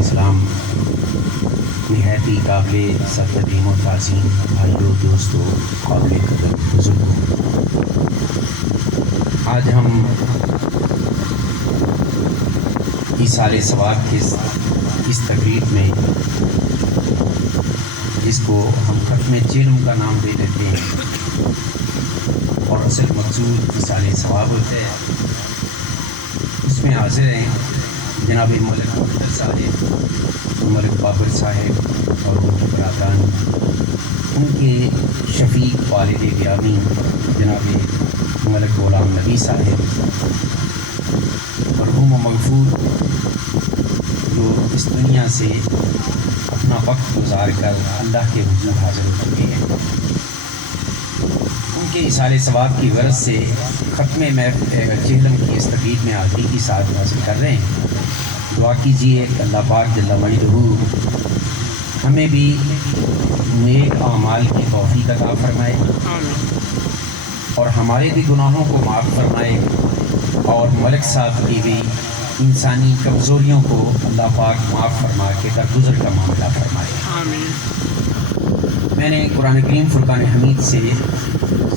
اسلام، نہایت ہی قابل تقدیم و تعظیم بھائیوں، دوستوں، قابل قدر بزرگوں، آج ہم ایصال ثواب کی اس تقریب میں، جس کو ہم ختم چلم کا نام دے دیتے ہیں اور اصل مقصود ایصال ثواب ہوتا ہے، اس میں حاضر ہیں جناب ملک بابر صاحب، ملک بابر صاحب اور ان کے برادران، ان کے شفیق والد گرامی جناب ملک غلام نبی صاحب، مرحوم و مغفور، جو اس دنیا سے اپنا وقت گزار کر اللہ کے حضور حاضر ہو چکے ہیں۔ ان کے ایصال ثواب کی غرض سے ختم چہلم کی اس تقریب میں حاضری کی سعادت حاصل کر رہے ہیں۔ دعا کیجیے کہ اللہ پاک جل مجدہ ہمیں بھی نیک اعمال کی توفیق عطا فرمائے اور ہمارے بھی گناہوں کو معاف فرمائے، اور ملک صاحب کی بھی انسانی کمزوریوں کو اللہ پاک معاف فرما کے درگزر کا معاملہ فرمائے۔ میں نے قرآن کریم فرقان حمید سے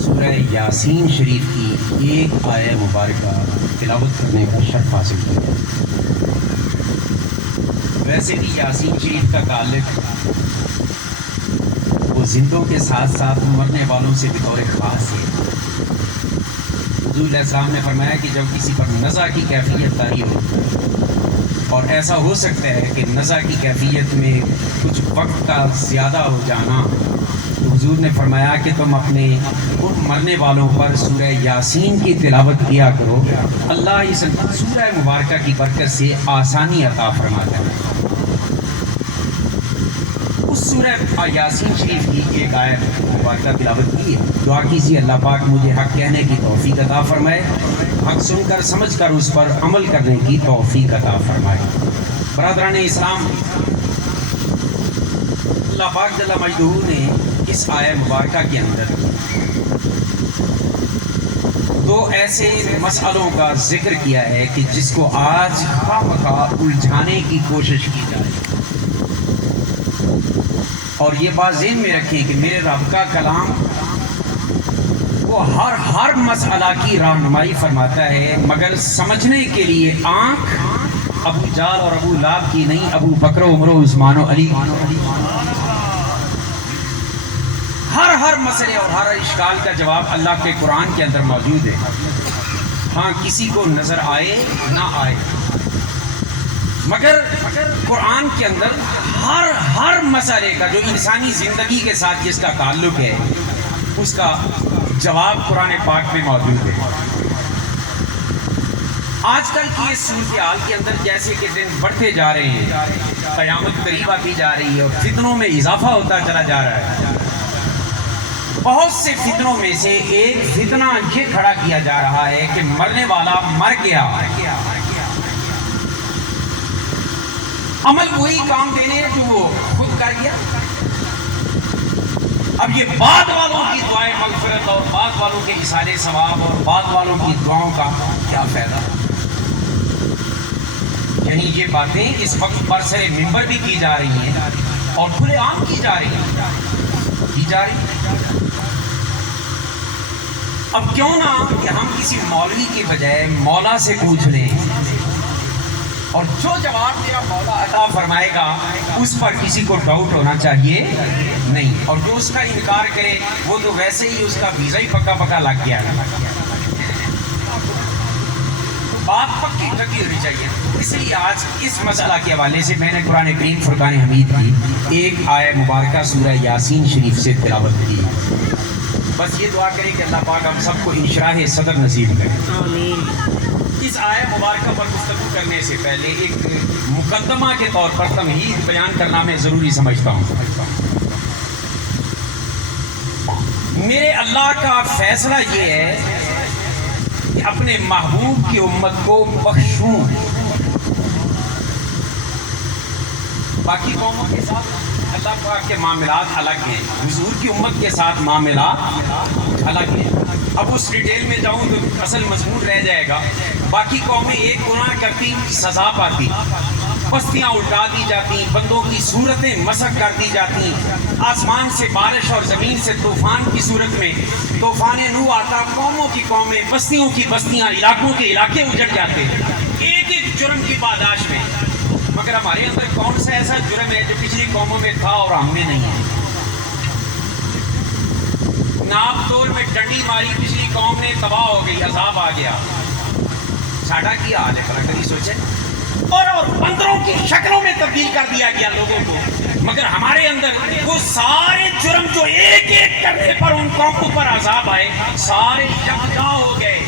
سورہ یاسین شریف کی ایک آیہ مبارکہ تلاوت کرنے کا شرف حاصل کیا۔ ویسے بھی یاسین شریف کا تعلق وہ زندوں کے ساتھ ساتھ مرنے والوں سے بطور خاص ہے۔ حضور علیہ السلام نے فرمایا کہ جب کسی پر نزع کی کیفیت طاری ہو، اور ایسا ہو سکتا ہے کہ نزع کی کیفیت میں کچھ وقت کا زیادہ ہو جانا، تو حضور نے فرمایا کہ تم اپنے ان مرنے والوں پر سورہ یاسین کی تلاوت کیا کرو، اللہ اس سورہ مبارکہ کی برکت سے آسانی عطا فرماتا ہے۔ اس سورہ یاسین شریف کی ایک آیت مبارکہ تلاوت کی ہے۔ دعا کیجیے اللہ پاک مجھے حق کہنے کی توفیق عطا فرمائے، حق سن کر سمجھ کر اس پر عمل کرنے کی توفیق عطا فرمائے۔ برادران اسلام، اللہ پاک جل مجدہ نے اس آیہ مبارکہ کے اندر دو ایسے مسئلوں کا ذکر کیا ہے کہ جس کو آج خواہ الجھانے کی کوشش کی جائے، اور یہ بات ذہن میں رکھیں کہ میرے رب کا کلام وہ ہر مسئلہ کی رہنمائی فرماتا ہے، مگر سمجھنے کے لیے آنکھ ابو جال اور ابو لاب کی نہیں، ابو بکر و عمر و عثمان و علی، ہر مسئلے اور ہر اشکال کا جواب اللہ کے قرآن کے اندر موجود ہے۔ ہاں کسی کو نظر آئے نہ آئے، مگر قرآن کے اندر ہر مسئلے کا جو انسانی زندگی کے ساتھ جس کا تعلق ہے، اس کا جواب قرآن پاک میں موجود ہے۔ آج کل کی اس صورتحال کے اندر جیسے کہ دن بڑھتے جا رہے ہیں، قیامت قریب آتی جا رہی ہے اور فتنوں میں اضافہ ہوتا چلا جا رہا ہے، بہت سے فتنوں میں سے ایک فتنہ یہ کھڑا کیا جا رہا ہے کہ مرنے والا مر گیا، عمل وہی کام دینے جو وہ خود کر گیا۔ اب یہ بعد والوں کی دعائیں مغفرت اور بعد والوں کے ایصال ثواب اور بعد والوں کی دعاؤں کا کیا فائدہ؟ یعنی یہ باتیں اس وقت برسر منبر بھی کی جا رہی ہیں اور کھلے عام کی جا رہی ہیں۔ اب کیوں نہ کہ ہم کسی مولوی کی بجائے مولا سے پوچھ لیں، اور جو جواب میرا مولا عطا فرمائے گا اس پر کسی کو ڈاؤٹ ہونا چاہیے نہیں، اور جو اس کا انکار کرے وہ تو ویسے ہی اس کا ویزا ہی پکا لگ گیا ہے، بات پکی ٹکی ہونی چاہیے۔ اس لیے آج اس مسئلہ کے حوالے سے میں نے قرآن کریم فرقان حمید کی ایک آیہ مبارکہ سورہ یاسین شریف سے تلاوت کی۔ بس یہ دعا کریں کہ اللہ پاک ہم سب کو انشراح صدر نصیب کرے۔ اس آیہ مبارکہ پر گفتگو کرنے سے پہلے ایک مقدمہ کے طور پر تمہید بیان کرنا میں ضروری سمجھتا ہوں۔ میرے اللہ کا فیصلہ یہ ہے کہ اپنے محبوب کی امت کو بخشوں، باقی قوموں کے ساتھ اللہ پاک کے معاملات الگ ہیں، حضور کی امت کے ساتھ معاملات الگ ہیں۔ اب اس ڈیٹیل میں جاؤں تو اصل مضمون رہ جائے گا۔ باقی قومیں ایک گناہ کرتی سزا پاتی، بستیاں الٹا دی جاتی، بندوں کی صورتیں مسخ کر دی جاتی، آسمان سے بارش اور زمین سے طوفان کی صورت میں طوفان نوح آتا، قوموں کی قومیں، بستیوں کی بستیاں، علاقوں کے علاقے اجڑ جاتے ایک ایک جرم کی پاداش میں۔ مگر ہمارے اندر کون سا ایسا جرم ہے جو پچھلی قوموں میں تھا اور ہم میں نہیں ہے؟ ناپ تول میں ڈنڈی ماری پچھلی قوم نے، تباہ ہو گئی، عذاب آ گیا۔ ساڈا کیا حال ہے بھلا کبھی سوچے؟ اور بندروں کی شکلوں میں تبدیل کر دیا گیا لوگوں کو، مگر ہمارے اندر وہ سارے جرم جو ایک ایک کرنے پر ان قوموں پر عذاب آئے، سارے یکجا ہو گئے۔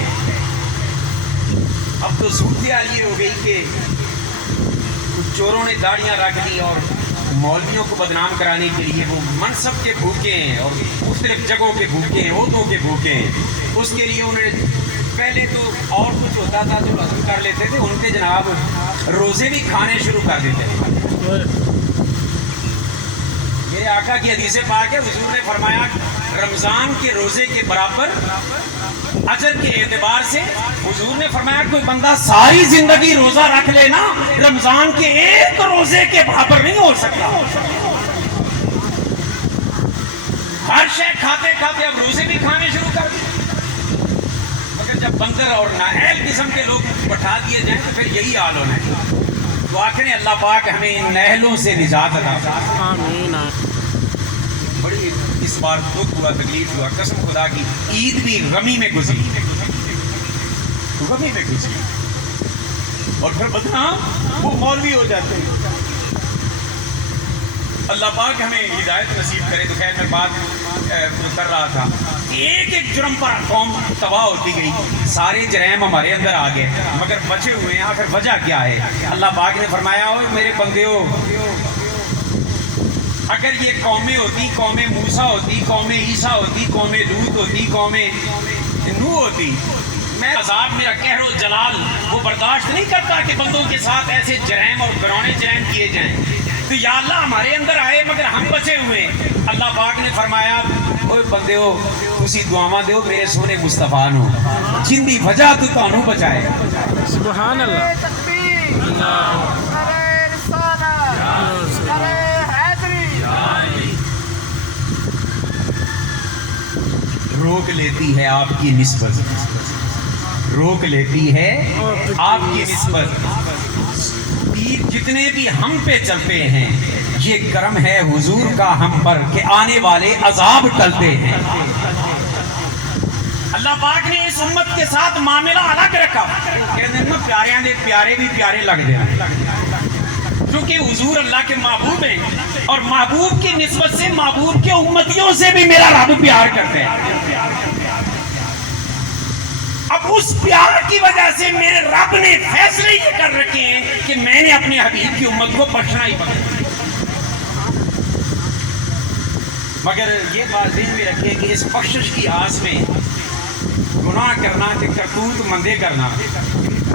اب تو صورتحال یہ ہو گئی کہ کچھ چوروں نے داڑیاں رکھ دی اور مولویوں کو بدنام کرانے کے لیے وہ منصب کے بھوکے ہیں اور مختلف جگہوں کے بھوکے ہیں، عہدوں کے بھوکے ہیں۔ اس کے لیے انہیں پہلے تو اور کچھ ہوتا تھا جو رسم کر لیتے تھے، ان کے جناب روزے بھی کھانے شروع کر دیتے تھے۔ میرے آقا کی حدیث پاک ہے، حضور نے فرمایا رمضان کے روزے کے برابر اجر کے اعتبار سے، حضور نے فرمایا کوئی بندہ ساری زندگی روزہ رکھ لے نا، رمضان کے ایک روزے کے برابر نہیں ہو سکتا۔ ہر شے کھاتے کھاتے اب روزے بھی کھانے شروع کر دیں، مگر جب بندر اور نااہل قسم کے لوگ بٹھا دیے جائیں تو پھر یہی حال ہونا ہے۔ دعا کریں اللہ پاک ہمیں ان نااہلوں سے نجات عطا فرمائے۔ آمین۔ بڑی اس بار دکھ ہوا، تکلیف ہوا، قسم خدا کی عید بھی غمی میں گزری، غمی میں گزری، اور پھر بدنام وہ مولوی ہو جاتے ہیں۔ اللہ پاک ہمیں ہدایت نصیب کرے۔ تو خیر میں بات کر رہا تھا، ایک ایک جرم پر قوم تباہ ہوتی گئی، سارے جرائم ہمارے اندر آ گئے مگر بچے ہوئے ہیں۔ آخر وجہ کیا ہے؟ اللہ پاک نے فرمایا ہو میرے بندیو، اگر یہ قومیں ہوتی، قوم موسیٰ ہوتی، قوم عیسیٰ ہوتی، قوم لوط ہوتی، قوم نوح ہوتی، میں عذاب، میرا قہر و جلال وہ برداشت نہیں کرتا کہ بندوں کے ساتھ ایسے جرائم اور گرانے جرائم کیے جائیں۔ تو یا اللہ ہمارے اندر آئے مگر ہم بچے ہوئے۔ اللہ پاک نے فرمایا اوے بندیو تسی دعاواں دیو میرے سونے مصطفیٰ نو جن دی وجہ تو تانوں بچائے۔ سبحان اللہ۔ روک لیتی ہے آپ کی نسبت، روک لیتی ہے آپ کی نسبت، تیر جتنے بھی ہم پہ چلتے ہیں یہ کرم ہے حضور کا ہم پر کہ آنے والے عذاب ٹلتے ہیں۔ اللہ پاک نے اس امت کے ساتھ معاملہ الگ رکھا، کہتے ہیں پیاریاں دے پیارے بھی پیارے لگ دے، کیونکہ حضور اللہ کے محبوب ہیں اور محبوب کی نسبت سے محبوب کے امتیوں سے بھی میرا رب پیار کرتے ہیں۔ اب اس پیار کی وجہ سے میرے رب نے فیصلے یہ کر رکھے ہیں کہ میں نے اپنے حبیب کی امت کو بخشنا ہی پکڑا۔ مگر یہ بات ذہن میں رکھے کہ اس بخشش کی آس میں گناہ کرنا کہ کرتوت مندے کرنا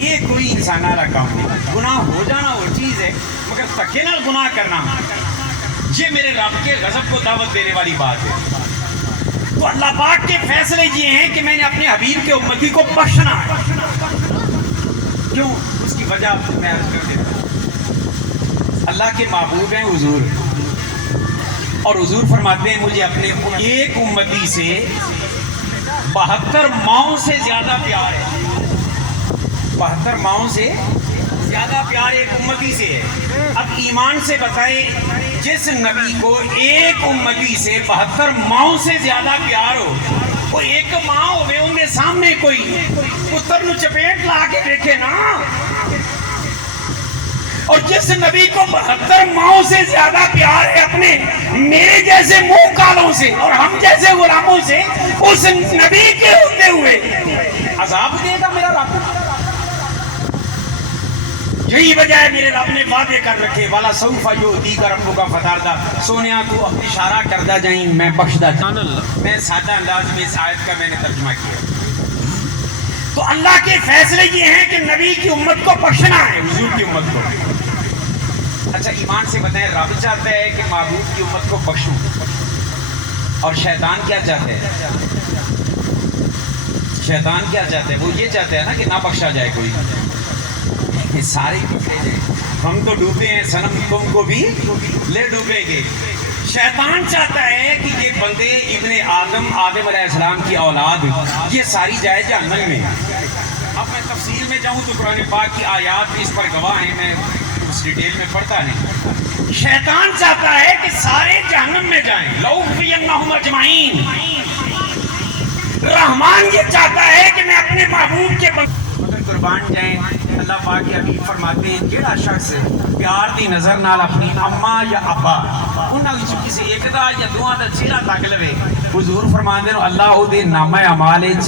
یہ کوئی انسان والا کام نہیں۔ گناہ ہو جانا وہ چیز ہے مگر تکے نال گناہ کرنا یہ میرے رب کے غضب کو دعوت دینے والی بات ہے۔ تو اللہ پاک کے فیصلے یہ ہیں کہ میں نے اپنے حبیب کے امتی کو بخشنا ہے۔ کیوں؟ اس کی وجہ میں عرض کر دیتا ہوں۔ اللہ کے محبوب ہیں حضور، اور حضور فرماتے ہیں مجھے اپنے ایک امتی سے 72 ماؤں سے زیادہ پیار ہے، 72 ماؤں سے زیادہ پیار ایک امتی سے ہے۔ اب ایمان سے بتائیں جس نبی کو ایک امتی سے 72 ماؤں سے زیادہ پیار ہو، وہ ایک ماں ہوئے ان کے سامنے کوئی پتر نو چپیٹ لا کے دیکھے نا، اور جس نبی کو 72 ماؤں سے زیادہ پیار ہے اپنے میرے جیسے منہ کالوں سے اور ہم جیسے غلاموں سے، اس نبی کے ہوتے ہوئے عذاب دے گا میرا رب۔ یہی وجہ ہے میرے رب نے وعدے کر رکھے والا سوف یؤتیک ربک فترضی، سونیا تو اپنی اشارہ کردہ جائیں میں بخشدہ جائیں۔ میں سادہ انداز میں اس آیت کا میں نے ترجمہ کیا۔ تو اللہ کے فیصلے یہ ہیں کہ نبی کی امت کو بخشنا ہے، حضور کی امت کو۔ اچھا ایمان سے بتائیں رب چاہتا ہے کہ محبوب کی امت کو بخشوں، اور شیطان کیا چاہتا ہے؟ شیطان کیا چاہتا ہے؟ وہ یہ چاہتا ہے نا کہ نہ بخشا جائے کوئی، سارے ہم تو ڈوبے ہیں صنم تم کو بھی لے ڈوبیں گے. شیطان چاہتا ہے کہ یہ بندے ابن آدم علیہ السلام کی اولاد یہ ساری جائے جہنم میں. اب میں تفصیل میں جاؤں تو قرآن پاک کی آیات اس پر گواہ ہیں، میں اس ڈیٹیل میں پڑھتا نہیں. شیطان چاہتا ہے کہ سارے جہنم میں جائیں. لَأُغْوِيَنَّهُمْ أَجْمَعِينَ. رحمان یہ چاہتا ہے کہ میں اپنے محبوب کے مگر قربان جائیں. اللہ پاک کے حبیب فرماتے ہیں جیڑا شخص پیار دی نظر نال اپنی اماں یا ابا انہاں وچ کسی ایک دا یا دوواں دا چہرہ تک لوے، حضور فرماندے نے اللہ او دے نامہ اعمال وچ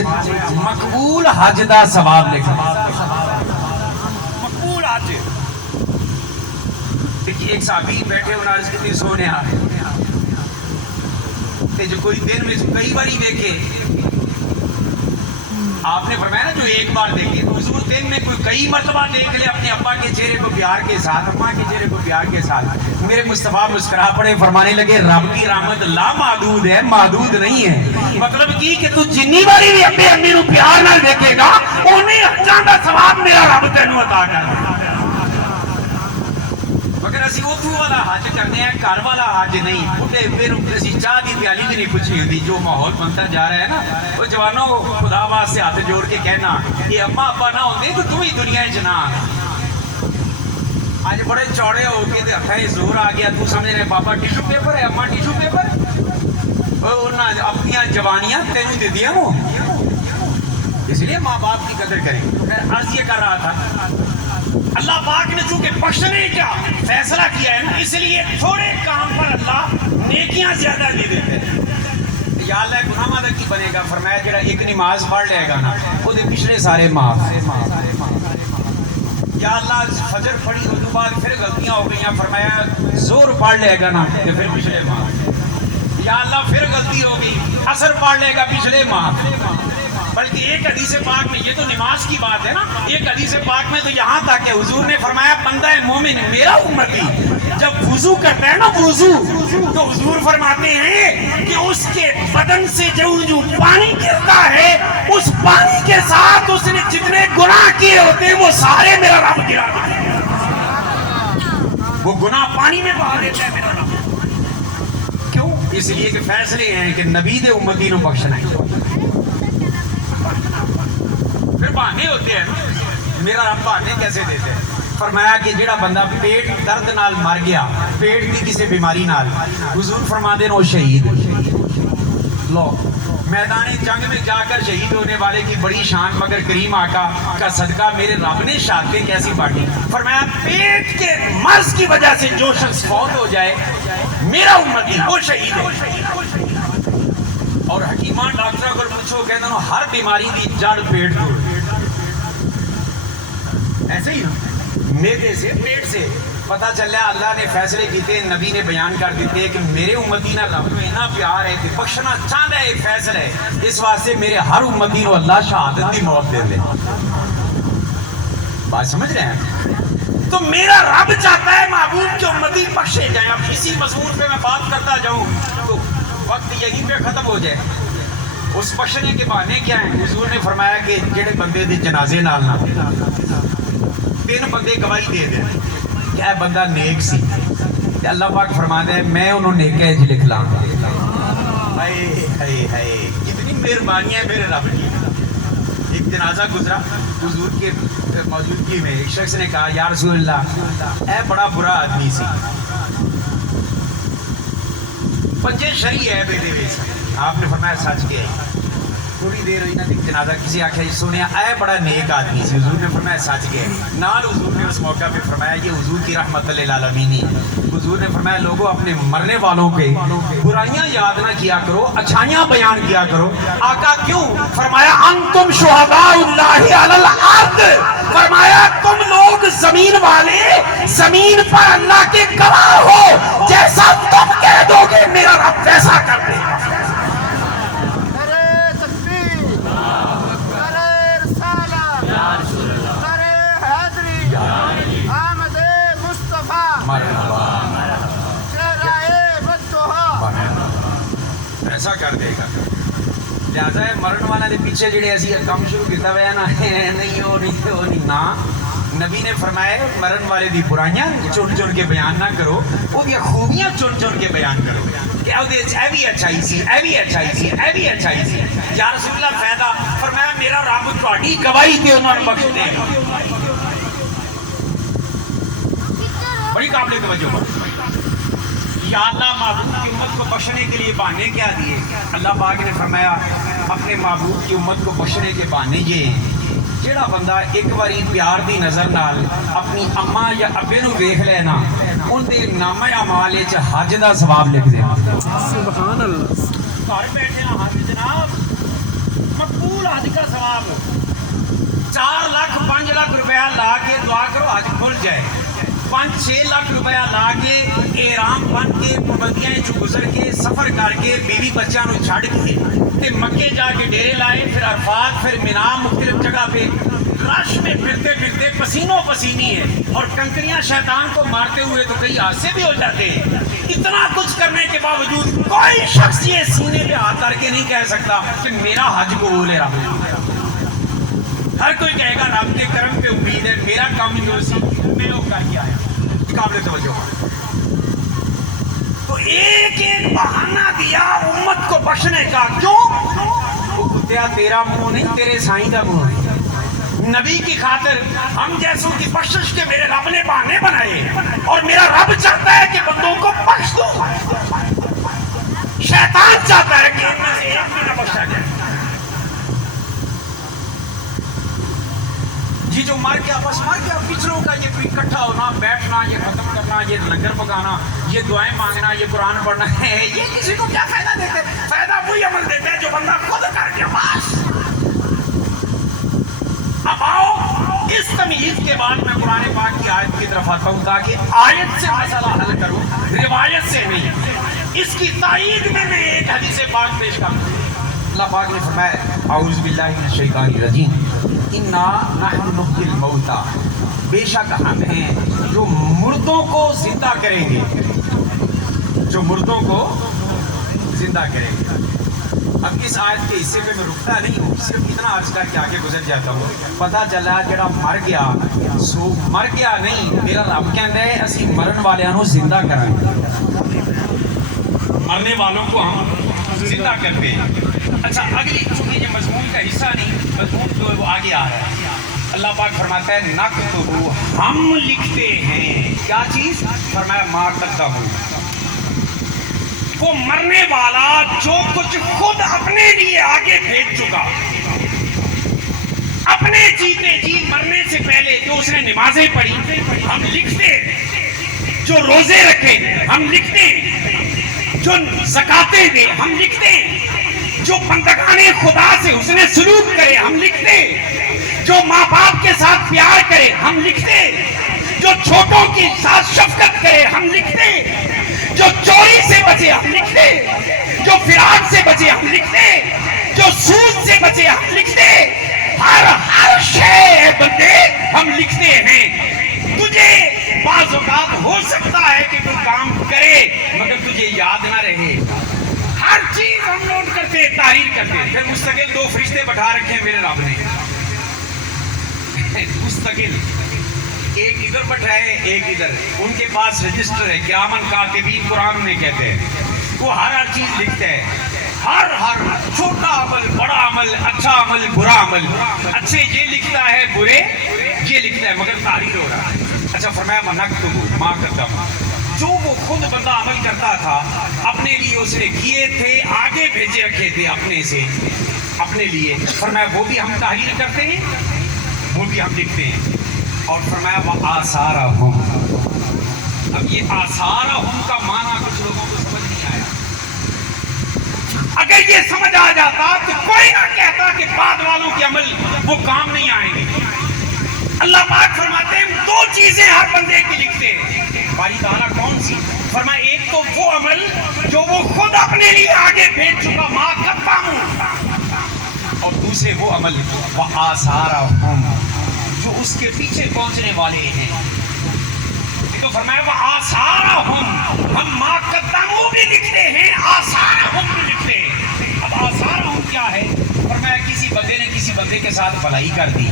مقبول حج دا ثواب لکھدا. مقبول حج. دیکھیے ایک صحابی بیٹھے انہاں عرض کیتی سونیا تے جو کوئی دن وچ کئی باری دیکھے، آپ نے فرمایا نا جو ایک بار دیکھے، تو حضور دن میں کوئی کئی مرتبہ دیکھ لے اپنے ابا کے چہرے کو پیار کے ساتھ، اماں کے چہرے کو پیار کے ساتھ. میرے مصطفیٰ مسکرا پڑے فرمانے لگے رب کی رحمت لا محدود ہے، محدود نہیں ہے. مطلب کی کہ تو جنی باری بھی اپنے امی نو پیار نال دیکھے گا انہیں حجاں دا ثواب میرا رب تینوں عطا کر دے گا. مگر اسی اوتھوں والا حج کرنے ہیں، گھر والا حج نہیں. بڈھے پھر اسی چاہ دی پیالی بھی نہیں پوچھی ہوتی. جو ماحول بنتا جا رہا ہے نا، وہ جوانوں خدا واسطے ہاتھ جوڑ کے کہنا کہ اماں ابا نہ ہوندے تو تم ہی دنیا وچ نہ. اج بڑے چوڑے ہو کے تے ہتھاں زور آ گیا، تو سمجھ رہے بابا ٹیشو پیپر ہے، اماں ٹیشو پیپر. انہاں اپنی جوانیاں تینوں دے دیاں ہو، اس لیے ماں باپ کی قدر کریں. عرض یہ کر رہا تھا اللہ پاک نے چونکہ بخشنے کا فیصلہ کیا ہے نا، اس لیے تھوڑے کام پر اللہ نیکیاں زیادہ دے دیتے ہیں. یا اللہ گناہ ماں کی بنے گا. فرمایا جڑا ایک نماز پڑھ لے گا نا وہ دے پچھلے سارے معاف. یا اللہ فجر پڑھی اس کے بعد پھر غلطیاں ہو گئیاں، فرمایا زور پڑھ لے گا نا تو پھر پچھلے معاف. یا اللہ پھر غلطی ہو گئی، عصر پڑھ لے گا پچھلے معاف. بلکہ ایک حدیث پاک میں، یہ تو نماز کی بات ہے نا، ایک حدیث پاک میں تو یہاں تک کہ حضور نے فرمایا بندہ مومن میرا امتی جب وضو کرتا ہے نا وضو، تو حضور فرماتے ہیں کہ اس کے بدن سے جو پانی گرتا ہے اس پانی کے ساتھ اس نے جتنے گناہ کیے ہوتے ہیں وہ سارے میرا رب گرا دیتا ہے. وہ گناہ پانی میں بہا دیتا ہے میرا رب. کیوں؟ اس لیے کہ فیصلے ہیں کہ نبی دے امتی نو بخشنا ہے. پھر بہانے ہوتے ہیں، میرا رب بہانے کیسے دیتے ہیں؟ فرمایا کہ جڑا بندہ پیٹ درد نال مر گیا، پیٹ کی کسی بیماری نال، حضور فرما دے وہ شہید. لو میدان جنگ میں جا کر شہید ہونے والے کی بڑی شان، مگر کریم آقا کا صدقہ میرے رب نے شہادتیں کیسی بانٹی. فرمایا پیٹ کے مرض کی وجہ سے جو شخص فوت ہو جائے میرا امتی وہ شہید ہے. اور حکیمان ڈاکٹر کو پوچھو کہتے ہیں ہر بیماری کی جڑ پیٹ کو، ایسے ہی نا میدے سے پیٹ سے پتہ چل رہا. اللہ نے فیصلے کیتے، نبی نے بیان کر دیتے کہ میرے امتی نہ رب میں اتنا پیار ہے کہ بخشنا چاہتا ہے. ایک فیصلہ ہے اس واسطے میرے ہر امتی کو اللہ شہادت کی موت دے دے. بات سمجھ رہے ہیں؟ تو میرا رب چاہتا ہے محبوب کے امتی بخشے جائیں. اب اسی مضمون پہ میں بات کرتا جاؤں تو وقت یہی پہ ختم ہو جائے. اس بخشنے کے بہانے کیا ہیں؟ حضور نے فرمایا کہ جڑے بندے دے جنازے نال نہ 3 بندے گواہی دے دیں کہ اے بندہ نیک سی، تے اللہ پاک فرماتا ہے میں انہوں نیکے جی لکھ لاں گا. ہائے ہائے ہائے کتنی مہربانی ہے میرے رب کی. ایک جنازہ گزرا، حضور کے موجودگی میں ایک شخص نے کہا یا رسول اللہ اے بڑا برا آدمی سی، پنجے شری ہے بے دے ویسا. آپ نے فرمایا سچ کے ہے. تھوڑی دیر ہوئی نا جنازہ کسی آخیا جی سنیا اے بڑا نیک آدمی سی. حضور نے فرمایا سچ کے ہے. نال حضور نے اس موقع پہ فرمایا یہ حضور کی رحمت للعالمین ہے. حضور نے فرمایا لوگوں اپنے مرنے والوں کے برائیاں یاد نہ کیا کرو، اچھائیاں بیان کیا کرو. آقا کیوں؟ فرمایا انتم شہداء اللہ علی الارض. فرمایا تم لوگ زمین والے زمین پر اللہ کے گواہ ہو، جیسا تم کہہ دو گے میرا رب ویسا کر دے گا. ایسا کر دے گا. لہٰذا مرن والا دے پیچھے جڑے اسی کام شروع کیتا ہوا نا نہیں وہ نہیں نا نبی نے فرمایا مرن والے دی برائیاں چن چن کے بیان نہ کرو، وہ دی خوبیاں چن چن کے بیان کرو کہ او دے اے بھی اچھائی سی، اے بھی اچھائی سی، اے بھی اچھائی سی۔ یا رسول اللہ فائدہ فرمایا میرا رب تہاڈی گواہی تے انہاں نوں بخش دے گا۔ بڑی قابل توجہ یا اللہ معبود کی امت کو بخشنے کے لیے بہانے کیا دیے؟ اللہ پاک نے فرمایا اپنے معبود کی امت کو بخشنے کے بہانے یہ ہیں، جیڑا بندہ ایک باری پیار دی نظر نال اپنی اماں یا ابے نو ویکھ لے نا، ان دے نامہ اعمال وچ حج دا ثواب لکھ دے۔ سبحان اللہ۔ گھر بیٹھے نا حج جناب مقبول حج کا ثواب 4 لاکھ 5 لاکھ روپیہ لا کے دعا کرو حج کھل جائے، 5-6 لاکھ روپیہ لا کے احرام بن کے پابندیاں چ گزر کے سفر کر کے بیوی بچیاں نو چھڈ کے تے مکے جا کے ڈیرے لائے، پھر عرفات، پھر مینا، مختلف جگہ پہ رش میں پھرتے پھرتے پسینوں پسینی ہے اور کنکریاں شیطان کو مارتے ہوئے تو کئی حادثے بھی ہو جاتے ہیں۔ اتنا کچھ کرنے کے باوجود کوئی شخص یہ سینے پہ ہاتھ کر کے نہیں کہہ سکتا کہ میرا حج قبول ہے رب۔ ہر کوئی کہے گا رب کے کرم پہ امید ہے، میرا کام جو سی میں وہ کر کے آیا۔ قابل توجہ تو ایک بہانہ دیا امت کو بخشنے کا، کیوں؟ وہ کتیا تیرا منہ نہیں تیرے سائیں کا منہ، نبی کی خاطر ہم جیسوں کی بخشش کے میرے رب نے بہانے بنائے اور میرا رب چاہتا ہے کہ بندوں کو بخش دو، شیطان چاہتا ہے کہ ان میں سے ایک بھی نہ بخشا جائے۔ یہ جو مر گیا بس مر گیا، پچھلوں کا یہ اکٹھا ہونا، بیٹھنا، یہ ختم کرنا، یہ لنگر پکانا، یہ دعائیں مانگنا، یہ قرآن پڑھنا ہے، یہ کسی کو کیا فائدہ دیتے؟ فائدہ وہی عمل دیتا ہے جو بندہ خود کر کے بس۔ اب آؤ اس تمیز کے بعد میں قرآن پاک کی آیت کی طرف آتا ہوں تاکہ آیت سے مسئلہ حل کروں، روایت سے نہیں۔ اس کی تائید میں ایک حدیث پاک پیش کروں۔ اللہ پاک نے فرمایا اعوذ باللہ من الشیطان الرجیم انا نحن نحیی الموتى، بے شک ہم ہیں جو مردوں کو زندہ کریں گے، جو مردوں کو زندہ کریں گے۔ اب اس آیت کے حصے میں رکتا نہیں ہوں، صرف اتنا عرض کر کے آگے گزر جاتا ہوں۔ پتہ چلا جڑا مر گیا سو مر گیا نہیں، میرا رب کہندا ہے اسی مرن والیاں نو زندہ کریں گے، مرنے والوں کو ہم زندہ کرتے ہیں۔ اچھا اگلی چونکہ یہ مضمون کا حصہ نہیں، مضمون جو ہے وہ آگے آ رہا ہے۔ اللہ پاک فرماتا ہے نکتب، ہم لکھتے ہیں کیا چیز؟ فرمایا ما قدموا، وہ مرنے والا جو کچھ خود اپنے لیے آگے بھیج چکا، اپنے جیتے جی مرنے سے پہلے جو اس نے نمازیں پڑھی ہم لکھتے ہیں، جو روزے رکھے ہم لکھتے ہیں، جو زکاتیں دے ہم لکھتے ہیں، جو بندگان خدا سے حسن سلوک کرے ہم لکھتے ہیں، جو ماں باپ کے ساتھ پیار کرے ہم لکھتے ہیں، جو چھوٹوں کے ساتھ شفقت کرے ہم لکھتے ہیں، جو چوری سے بچے ہم لکھتے ہیں، جو فراق سے بچے ہم لکھتے ہیں، جو سود سے بچے ہم لکھتے ہیں، ہر شے بندے ہم لکھتے ہیں۔ تجھے بعض اوقات ہو سکتا ہے کہ تو کام کرے مگر تجھے یاد نہ رہے، ہر چیز ہم نوٹ کرتے تحریر کرتے، پھر مستقل 2 فرشتے بٹھا رکھے ہیں میرے رب نے، مستقل ایک ادھر بٹھائے ایک ادھر، ان کے پاس رجسٹر ہے، کرامن کاتبین قرآن میں کہتے ہیں، وہ ہر چیز لکھتے ہیں، ہر چھوٹا عمل، بڑا عمل، اچھا عمل، برا عمل، اچھے یہ لکھتا ہے، برے یہ لکھتا ہے، مگر تحریر ہو رہا ہے۔ اچھا فرمایا وَنَكْتُبُ مَا قَدَّمَ، جو وہ خود بندہ عمل کرتا تھا اپنے لیے اس نے کیے تھے، آگے بھیجے رکھے تھے اپنے سے اپنے لیے، فرمایا وہ بھی ہم تحریر کرتے ہیں، وہ بھی ہم لکھتے ہیں۔ اور فرمایا وَآثَارَهُمْ، اب یہ آثارہم کا معنی کچھ لوگوں کو سمجھ نہیں آیا، اگر یہ سمجھ آ جاتا تو کوئی نہ کہتا کہ بعد والوں کے عمل وہ کام نہیں آئیں گے۔ اللہ پاک فرماتے ہیں 2 چیزیں ہر بندے کی لکھتے ہیں، باری تعالیٰ کون سی؟ فرمایا ایک تو وہ عمل جو وہ خود اپنے لیے آگے بھیج چکا ما قدموا، اور دوسرے وہ عمل وآثارہم جو اس کے پیچھے پہنچنے والے ہیں۔ تو فرمایا وآثارہم، ہم ما قدموا بھی لکھتے ہیں، آثارہم بھی لکھتے ہیں۔ اب آثارہم کیا ہے؟ فرمایا کسی بندے نے کسی بندے کے ساتھ بھلائی کر دی،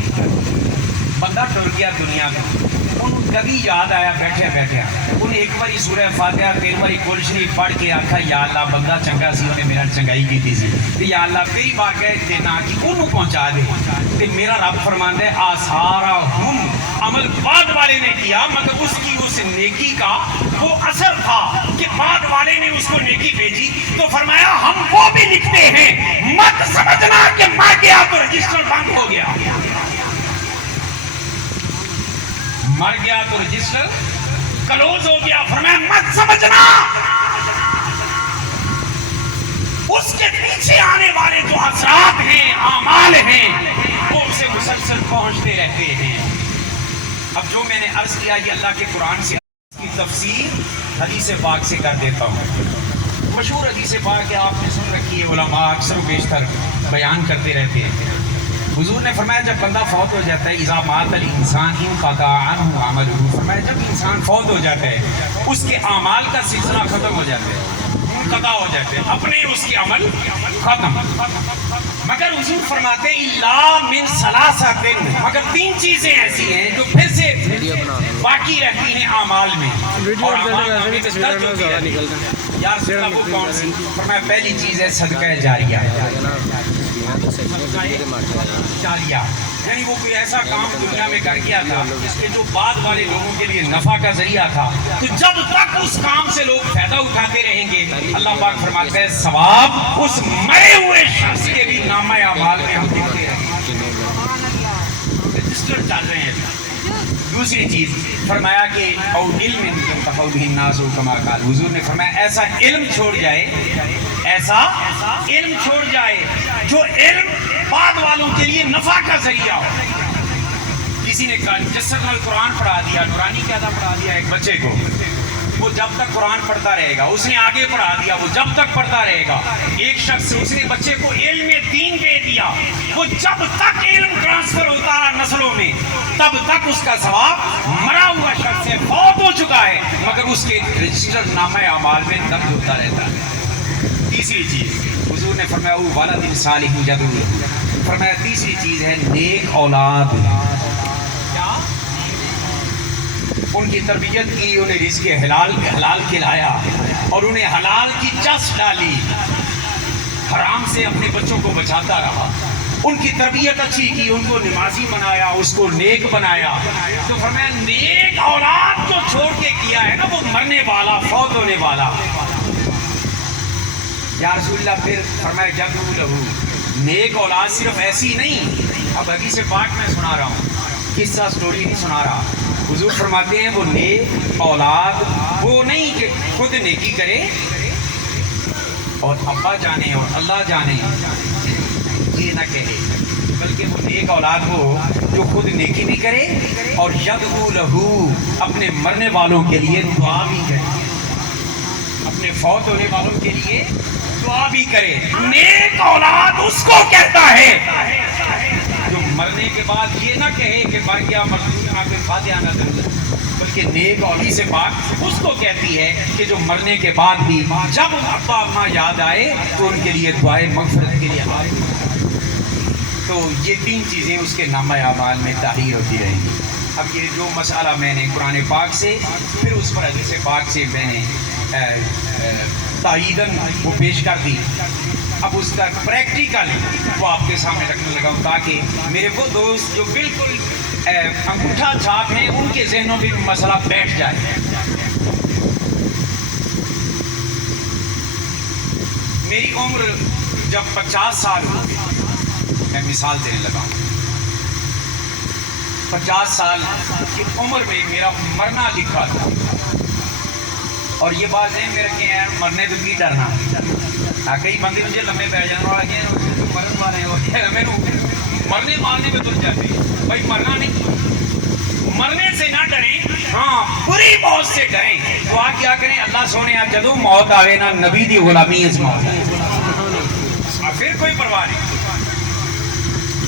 بندہ ٹر گیا دنیا کو ان کبھی یاد آیا بیٹھے بیٹھے ان ایک باری سورہ فاتحہ 3 باری کل شریف پڑھ کے آکھا یا اللہ بندہ چنگا سی انہیں میرا چنگائی کی سی تے یا اللہ میری بات ہے دینا کہ انہوں پہنچا دے تے میرا رب فرماندا ہے آثارا ہم عمل بعد والے نے کیا مگر اس کی اس نیکی کا وہ اثر تھا کہ بعد والے نے اس کو نیکی بھیجی تو فرمایا ہم وہ بھی لکھتے ہیں مت سمجھنا کہ مر گیا تو رجسٹر بند ہو گیا مر گیا تو رجسٹر کلوز ہو گیا فرمایا مت سمجھنا اس کے پیچھے آنے والے جو اثرات ہیں اعمال ہیں وہ اسے مسلسل پہنچتے رہتے ہیں اب جو میں نے عرض کیا یہ اللہ کے قرآن سے کی تفسیر حدیث پاک سے کر دیتا ہوں مشہور حدیث پاک ہے آپ نے سن رکھی ہے علماء اکثر و بیشتر بیان کرتے رہتے ہیں حضور نے فرمایا جب بندہ فوت ہو جاتا ہے اذا مات الانسان انقطع عنہ عملہ فرمایا جب انسان فوت ہو جاتا ہے اس کے اعمال کا سلسلہ ختم ہو جاتا ہے منقطع ہو جاتے ہیں اپنے اس کے عمل ختم مگر حضور فرماتے ہیں الا من ثلاثۃ مگر 3 چیزیں ایسی ہیں جو پھر سے باقی رہتی ہیں اعمال میں اور اعمال میں درج ہوتی ہے یا رسول اللہ وہ کون سی فرمایا پہلی چیز ہے صدقہ جاریہ جاریہ یعنی وہ کوئی ایسا کام دنیا میں کر گیا تھا کہ جو بعد والے لوگوں کے لیے نفع کا ذریعہ تھا تو جب تک اس کام سے لوگ فائدہ اٹھاتے رہیں گے اللہ پاک فرماتا ہے ثواب اس مرے ہوئے شخص کے بھی نامہ اعمال میں ہم دیکھتے رہیں گے رجسٹر چل رہے ہیں دوسری چیز فرمایا کہ او علم ينتفع به الناس كما قال حضور نے فرمایا ایسا علم چھوڑ جائے ایسا علم چھوڑ جائے جو علم بعد والوں کے لیے نفع کا ذریعہ ہو کسی نے جسر نال قرآن پڑھا دیا نورانی قاعدہ پڑھا دیا ایک بچے کو وہ جب تک قرآن پڑھتا رہے گا اس نے آگے پڑھا دیا وہ جب تک پڑھتا رہے گا ایک شخص اس نے بچے کو علم دین دے دیا وہ جب تک علم ٹرانسفر ہوتا رہا نسلوں میں تب تک اس کا ثواب مرا ہوا شخص ہے فوت ہو چکا ہے مگر اس کے رجسٹر نامہ اعمال میں درج ہوتا رہتا ہے تیسری چیز حضور نے فرمایا وہ والد صالح یدعو لہ فرمایا تیسری چیز ہے نیک اولاد ان کی تربیت کی انہیں رزق حلال کھلایا اور انہیں حلال کی چس ڈالی حرام سے اپنے بچوں کو بچاتا رہا ان کی تربیت اچھی کی ان کو نمازی بنایا اس کو نیک بنایا تو فرمایا نیک اولاد جو چھوڑ کے کیا ہے نا وہ مرنے والا فوت ہونے والا یا رسول اللہ پھر فرمایا جدعو لہ نیک اولاد صرف ایسی نہیں اب حدیث پاک میں سنا رہا ہوں قصہ سٹوری نہیں سنا رہا حضور فرماتے ہیں وہ نیک اولاد وہ نہیں کہ خود نیکی کرے اور ابا جانے اور اللہ جانے یہ نہ کہے بلکہ وہ نیک اولاد ہو جو خود نیکی بھی کرے اور یدعو لہ اپنے مرنے والوں کے لیے دعا بھی کرے اپنے فوت ہونے والوں کے لیے دعا بھی کرے نیک اولاد اس کو کہتا ہے جو مرنے کے بعد یہ نہ کہے کہ مر گیا مظلوم آ کے فاتحہ نہ دے بلکہ نیک اولی سے پاک اس کو کہتی ہے کہ جو مرنے کے بعد بھی جب ابا اماں یاد آئے تو ان کے لیے دعائے مغفرت کے لیے آئے تو یہ 3 چیزیں اس کے نامہ اعمال میں تحریر ہوتی رہیں گی اب یہ جو مسئلہ میں نے قرآن پاک سے پھر اس پر حدیث پاک سے میں نے تائیداً وہ پیش کر دی اب اس کا پریکٹیکل وہ آپ کے سامنے رکھنے لگا ہوں تاکہ میرے وہ دوست جو بالکل انگوٹھا چھاپ ہیں ان کے ذہنوں میں مسئلہ بیٹھ جائے میری عمر جب 50 سال ہوئی میں مثال دینے لگا ہوں 50 سال کی عمر میں میرا مرنا لکھا تھا اور یہ بات ذہن میں رکھے ہیں مرنے تو کی ڈرنا کئی بندے مجھے لمبے پہ جانے والے مرن والے ہوتے ہیں مرنے مارنے میں تر جاتے ہیں بھائی مرنا نہیں مرنے سے نہ ڈریں ہاں بری موت سے ڈریں دعا کیا کریں اللہ سونے جدوں موت آوے نا نبی دی غلامی اس موت پھر کوئی پرواہ نہیں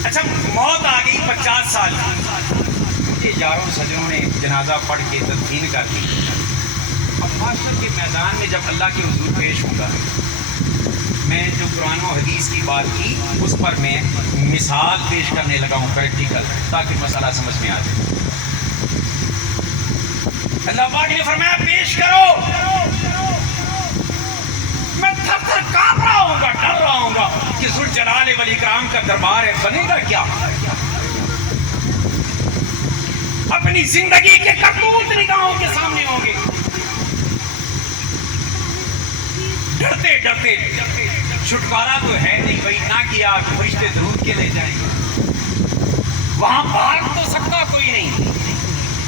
اچھا موت آ گئی 50 سال مجھے یاروں سجنوں نے جنازہ پڑھ کے تدفین کر دی اب معاشر کے میدان میں جب اللہ کے حضور پیش ہوگا میں جو قرآن و حدیث کی بات کی اس پر میں مثال پیش کرنے لگا ہوں پریکٹیکل، تاکہ مسئلہ سمجھ میں آ جائے۔ اللہ پاک نے فرمایا پیش کرو، میں تھر تھر کانپ رہا ہوں گا، ڈر رہا ہوں گا کہ ذوالجلال والاکرام کا دربار ہے، بنے گا کیا؟ اپنی زندگی کے کرتوت نگاہوں کے سامنے ہوں گے، ڈرتے ڈرتے چھٹکارا تو ہے نہیں بھائی، نہ کیا فرشتے درود کے لے جائیں گے، وہاں بھاگ تو سکتا کوئی نہیں۔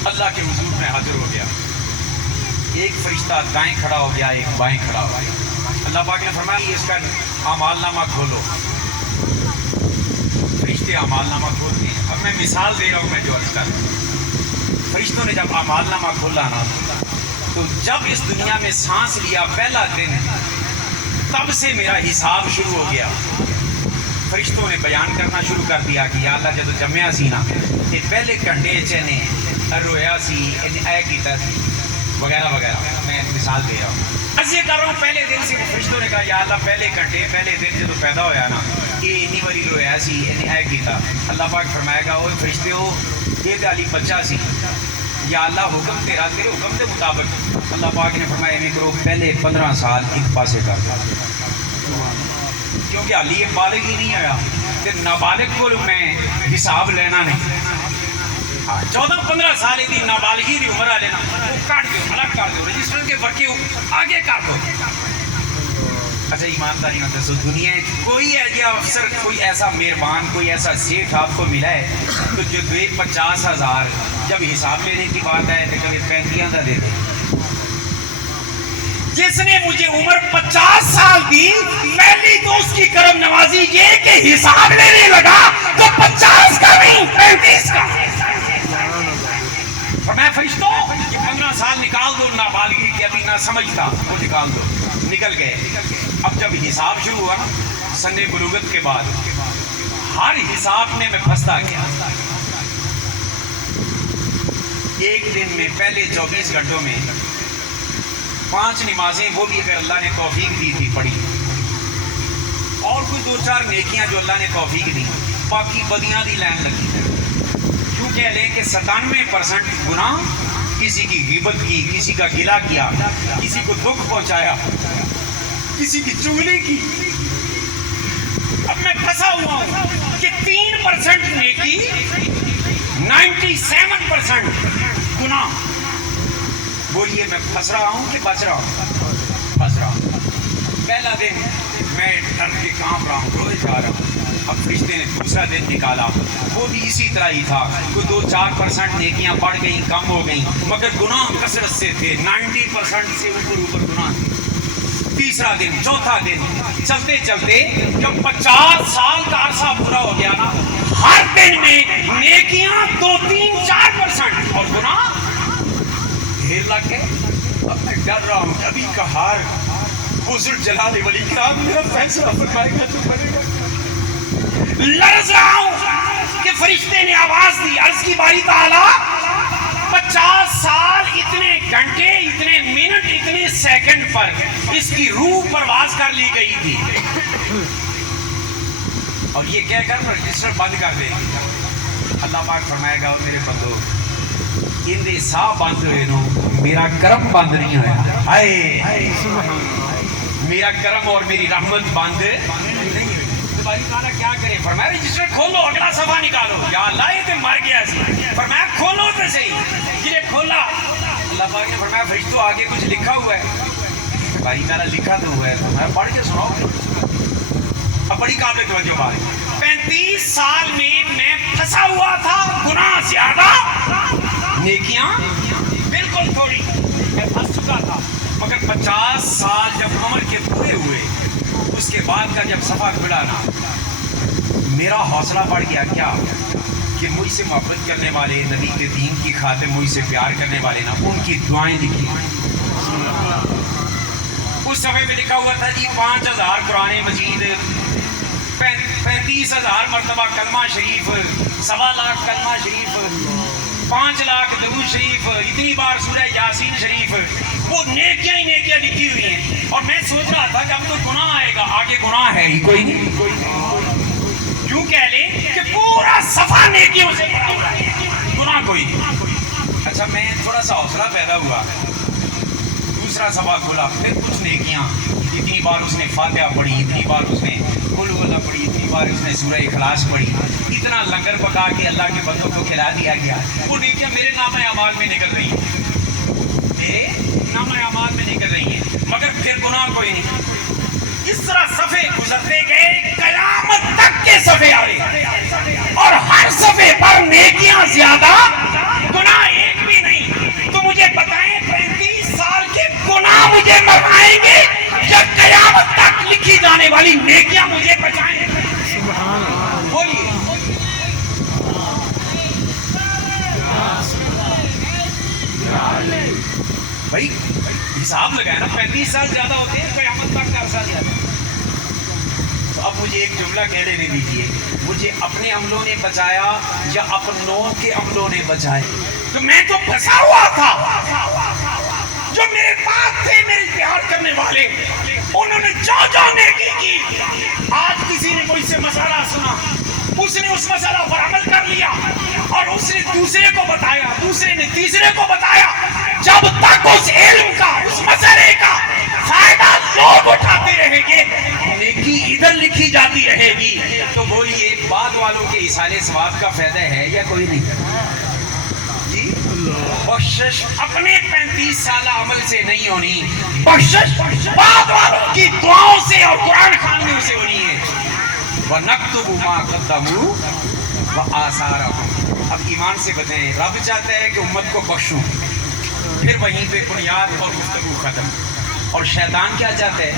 اللہ کے حضور میں حاضر ہو گیا، ایک فرشتہ دائیں کھڑا ہو گیا، ایک بائیں کھڑا ہو گیا۔ اللہ پاک نے فرمایا اس کا اعمال نامہ کھولو، فرشتے اعمال نامہ کھولتے ہیں۔ اب میں مثال دے رہا ہوں، میں جو عرض کر رہا ہوں، فرشتوں نے جب اعمال نامہ کھولا نا، تو جب اس دنیا میں سانس لیا پہلا دن، تب سے میرا حساب شروع ہو گیا۔ فرشتوں نے بیان کرنا شروع کر دیا کہ یا اللہ جدو جمعہ سی نا کہ پہلے گھنٹے چنے رویا سی، اے کیتا سی وغیرہ وغیرہ، میں مثال دے رہا ہوں۔ عرض یہ کر رہا ہوں پہلے دن سے فرشتوں نے کہا یا اللہ پہلے گھنٹے پہلے دن جدو پیدا ہویا نا یہ انی باری رویا سی، اے کیتا۔ اللہ پاک فرمائے گا اوے فرشتے ہو یہ تے علی بچہ سی، یا اللہ حکم تیرا، تیرے حکم کے مطابق۔ اللہ پاک نے فرمایا نہیں کرو، پہلے 15 سال ایک پاسے کر دو، کیونکہ علی یہ بالغ ہی نہیں آیا کہ نابالغ کو میں حساب لینا نہیں۔ 14-15 سال کی نابالغی کی عمر آ لینا، وہ کاٹ دو، الگ کر دو، رجسٹر کے ورکے آگے کر دو۔ اچھا ایمانداری میں دسو، دنیا کوئی ایجا افسر، کوئی ایسا مہربان، کوئی ایسا سیٹھ آپ کو ملا ہے تو جو 50,000 جب حساب لینے کی بات ہے تو کبھی 35 کا دے دے؟ جس نے مجھے عمر 50 سال دی، پہلی تو اس کی کرم نوازی یہ کہ حساب لینے لگا تو 50 کا نہیں 35 کا۔ فرمایا فرشتوں یہ 15 سال نکال دو نابالغی کے، ابھی نہ سمجھتا وہ نکال دو، نکل گئے۔ اب جب حساب شروع ہوا سن بلوغت کے بعد، ہر حساب میں پھنستا گیا۔ ایک دن میں پہلے 24 گھنٹوں میں 5 نمازیں، وہ بھی اگر اللہ نے توفیق دی تھی پڑھی، اور کوئی 2-4 نیکیاں جو اللہ نے توفیق دی، باقی بدیاں دی لائن لگی۔ کیوں کہہ لیں کہ 97% گناہ، کسی کی غیبت کی، کسی کا گلہ کیا، کسی کو دکھ پہنچایا، کسی کی چغلی کی۔ اب میں پھنسا ہوا ہوں کہ 3% نیکی، 97% گناہ۔ بولیے میں پھنس رہا ہوں کہ بچ رہا ہوں؟ پھنس رہا ہوں۔ پہلا دن میں ڈر کے کانپ رہا ہوں، روئے جا رہا ہوں۔ اب فرشتے نے دوسرا دن نکالا، وہ بھی اسی طرح ہی تھا، کوئی 2-4% نیکیاں بڑھ گئیں، کم ہو گئیں، مگر گناہ کثرت سے تھے، 90% سے اوپر گناہ تھے۔ تیسرا دن، چوتھا دن، چلتے چلتے جب 50 سال کا عرصہ پورا ہو گیا نا، ہر دن میں نیکیاں 2-3-4% اور گناہ ڈھیر لگ گئے۔ اب میں ڈر رہا ہوں کبھی کہار حضور جلال والاکرام میرا فیصلہ فرمائے گا تو پڑے گا۔ لرز رہا ہوں کہ فرشتے نے آواز دی، عرض کی باری تعالیٰ 50 سال اتنے گھنٹے، اتنے منٹ، اتنے سیکنڈ پر اس کی روح پرواز کر لی گئی تھی، اور یہ کہہ کر رجسٹر بند کر دے گی۔ اللہ پاک فرمائے گا میرے بندو ان دے ساہ بند ہوئے نو میرا کرم بند نہیں ہویا، ہائے میرا کرم اور میری رحمت بند نہیں ہوئی۔ باری تعالیٰ کیا کرے؟ فرمایا رجسٹر کھولو، اگلا صفحہ نکالو۔ یا اللہ یہ تے مر گیا سی، فرمایا کھولو تے صحیح۔ یہ کھولا، اللہ پاک نے فرمایا فرشتوں آگے کچھ لکھا ہوا ہے؟ باری تعالیٰ لکھا تو ہوا ہے، فرمایا پڑھ کے سناؤ۔ اب بڑی قابل توجہ بات، 35 سال میں پھنسا ہوا تھا، گناہ زیادہ، نیکیاں بالکل تھوڑی، میں پھنس چکا تھا، مگر 50 سال جب عمر کے پورے ہوئے، اس کے بعد کا جب صفحہ کھلا نا، میرا حوصلہ بڑھ گیا۔ کیا کہ مجھ سے محبت کرنے والے، نبی کے دین کی خاطر مجھ سے پیار کرنے والے نا، ان کی دعائیں لکھی۔ اس صفحے میں لکھا ہوا تھا جی 5000 قرآن مجید، 35,000 مرتبہ کلمہ شریف، 1.25 لاکھ کلمہ شریف، 5 لاکھ درود شریف، اتنی بار سورہ یاسین شریف، وہ نیکیاں ہی نیکیاں لکھی ہوئی ہیں اور میں سوچ رہا تھا کہ اب تو گناہ آئے گا, آگے گناہ ہے ہی کوئی نہیں. یوں کہہ لیں کہ پورا صفحہ نیکیوں سے بھرا ہوا ہے, گناہ کوئی نہیں. اچھا میں تھوڑا سا حوصلہ پیدا ہوا, دوسرا صفحہ کھولا, پھر کچھ نیکیاں. اتنی بار اس نے فاتحہ پڑھی, اتنی بار اس نے قل هو اللہ پڑھی, اتنی بار اس نے سورہ اخلاص پڑھی, اتنا لنگر پکا کے اللہ کے بندوں کو کھلا دیا گیا. وہ نیکیاں میرے نامہ اعمال میں نکل رہی ہیں, میرے نامہ اعمال میں نکل رہی ہیں, مگر پھر گناہ کوئی نہیں. اس طرح صفحے گزرتے گئے, قیامت تک کے صفحے آ رہے اور ہر صفحے پر نیکیاں زیادہ, گناہ ایک بھی نہیں. تو مجھے بتائیں 35 سال کے گناہ مجھے مرائیں گے یا قیامت تک لکھی جانے والی نیکیاں مجھے بچائیں گے؟ بولیے. بھائی حساب لگائے نا, 35 سال زیادہ ہوتے ہیں, قیامت تک کا عرصہ زیادہ. تو اب مجھے ایک جملہ کہہ دینے دیجیے, مجھے اپنے عملوں نے بچایا یا اپنوں کے عملوں نے بچائے؟ تو میں تو پھنسا ہوا تھا. جو میرے پاس تھے, میرے پیار کرنے والے, انہوں نے جو نیکی کی. آج کسی نے مجھ سے مسئلہ سنا, اس نے اس مسئلہ پر عمل کر لیا اور اس نے دوسرے کو بتایا, دوسرے نے تیسرے کو بتایا. جب تک اس علم کا, اس مسئلے کا فائدہ لوگ اٹھاتے رہیں گے, نیکی ادھر لکھی جاتی رہے گی. تو بولیے بعد والوں کے ایصال ثواب کا فائدہ ہے یا کوئی نہیں؟ جی بخشش اپنے 35 سالہ عمل سے نہیں ہونی, بخشش بعد والوں کی دعاؤں سے اور قرآن خوانیوں سے ہونی ہے. وَنَكْتُبُ مَا قَدَّمُوا وَآثَارَهُمْ. اب ایمان سے بتائیں, رب چاہتا ہے کہ امت کو بخشوں, پھر وہیں پہ بنیاد اور گفتگو ختم. اور شیطان کیا چاہتا ہے؟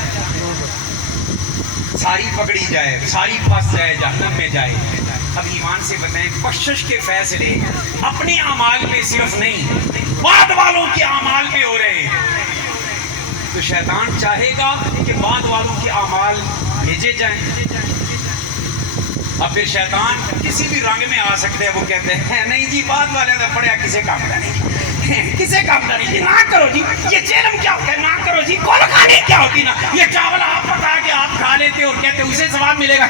ساری پکڑی جائے, ساری پھنس جائے, جہنم میں جائے. اب ایمان سے بتائیں, بخشش کے فیصلے اپنے اعمال پہ صرف نہیں, بعد والوں کے اعمال پہ ہو رہے ہیں. تو شیطان چاہے گا کہ بعد والوں کے اعمال بھیجے جائیں. اب پھر شیطان کسی بھی رنگ میں آ سکتے ہیں. وہ کہتے ہیں نہیں جی بعد والے نے پڑھیا کسے کام کا نہیں, کسے کام کا نہیں جی, نہ کرو جی. یہ چیلم کیا ہوتا ہے, نہ کرو جی. کول کھانی کیا ہوتی نا, یہ چاول آپ پکا کے آپ کھا لیتے اور کہتے اسے ثواب ملے گا,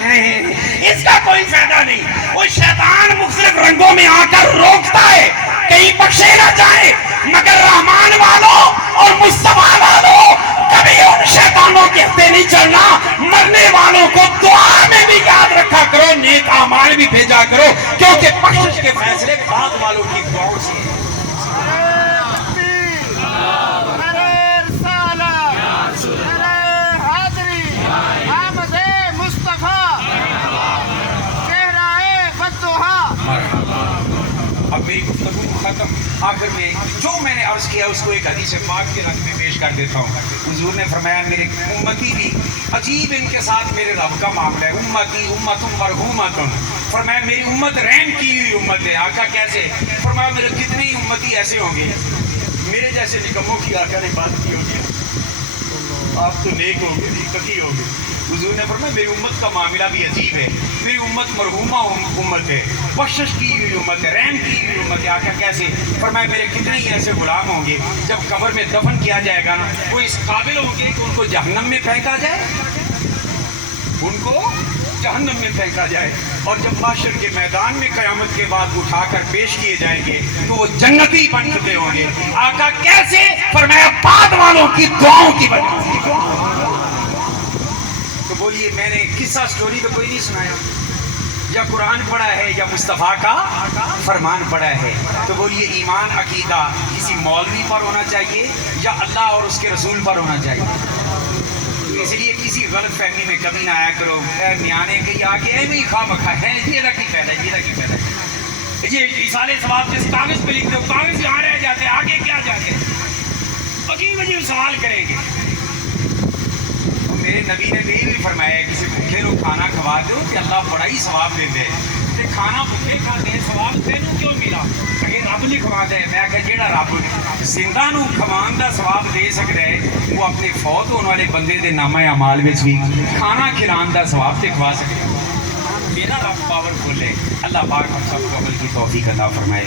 اس کا کوئی فائدہ نہیں. وہ شیطان مختلف رنگوں میں آ کر روکتا ہے, کہیں بخشے نہ جائے, مگر رحمان والوں اور مصطفیٰ والوں کبھی ان شیطانوں کے ہتھے نہیں چلنا. مرنے والوں کو دعا میں بھی یاد رکھا کرو, نیک اعمال بھی بھیجا کرو, کیونکہ بخشش کے فیصلے بعد والوں کی دعاؤں سے. اب میری گفتگو ختم. آخر میں جو میں نے عرض کیا اس کو ایک حدیث پاک کے رنگ میں پیش کر دیتا ہوں. حضور نے فرمایا میرے امتی بھی عجیب ان کے ساتھ میرے رب کا معاملہ ہے. امتی امتٌ مرحومۃ. فرمایا میری امت رحم کی ہوئی امت ہے. آقا کیسے؟ فرمایا میرے کتنے ہی امتی ایسے ہوں گے میرے جیسے نکموں کی آقا نے بات کی ہوگی, آپ تو نیک ہوں گے, تقی ہوں گے. حضور نے فرمایا میری امت کا معاملہ بھی عجیب ہے. میری امت مرحومہ امت ہے, بخشش کی ہوئی امت ہے, رحم کی ہوئی امت ہے. آقا کیسے؟ فرمایا میرے کتنے ہی ایسے غلام ہوں گے جب قبر میں دفن کیا جائے گا نا, وہ اس قابل ہوں گے کہ ان کو جہنم میں پھینکا جائے, ان کو جہنم میں پھینکا جائے, اور جب معاشر کے میدان میں قیامت کے بعد اٹھا کر پیش کیے جائیں گے تو وہ جنتی بن چکے ہوں گے. آقا کیسے؟ فرمایا بعد والوں کی دعاؤں کی وجہ سے. تو بولیے میں نے قصہ سٹوری تو کوئی نہیں سنایا, یا قرآن پڑھا ہے یا مصطفیٰ کا فرمان پڑھا ہے. تو بولیے ایمان عقیدہ کسی مولوی پر ہونا چاہیے یا اللہ اور اس کے رسول پر ہونا چاہیے؟ اس لیے کسی غلط فہمی میں کبھی نہ آیا کرو. اے میانے کے آگے اے بھی خواہ مکھا ہے, یہ رکھی پہلے, یہ رکھی پہلے, یہ ایصال ثواب جس کاغذ پہ لکھ دو, کاغذ یہاں رہ جاتے, آگے کیا جاتے, عجیب عجیب سوال کریں گے. میرے نبی نے بھی فرمایا کسی بھوکے کو کھانا کھوا دو کہ اللہ بڑا ہی ثواب دیتے ہیں. کھانا بھوکے کھاتے ہیں, ثواب تینوں کیوں ملا؟ کہ رب نہیں کھوا دے. میں کہ جیڑا رب زندہ نو کھوان دا ثواب دے سکتا ہے وہ اپنے فوت ہونے والے بندے دے نامہ اعمال وچ بھی کھانا کھلان دا ثواب تے کھوا سکتا ہے. میرا رب پاورفل ہے. اللہ پاک ہم سب کو عمل کی توفیق عطا فرمائے.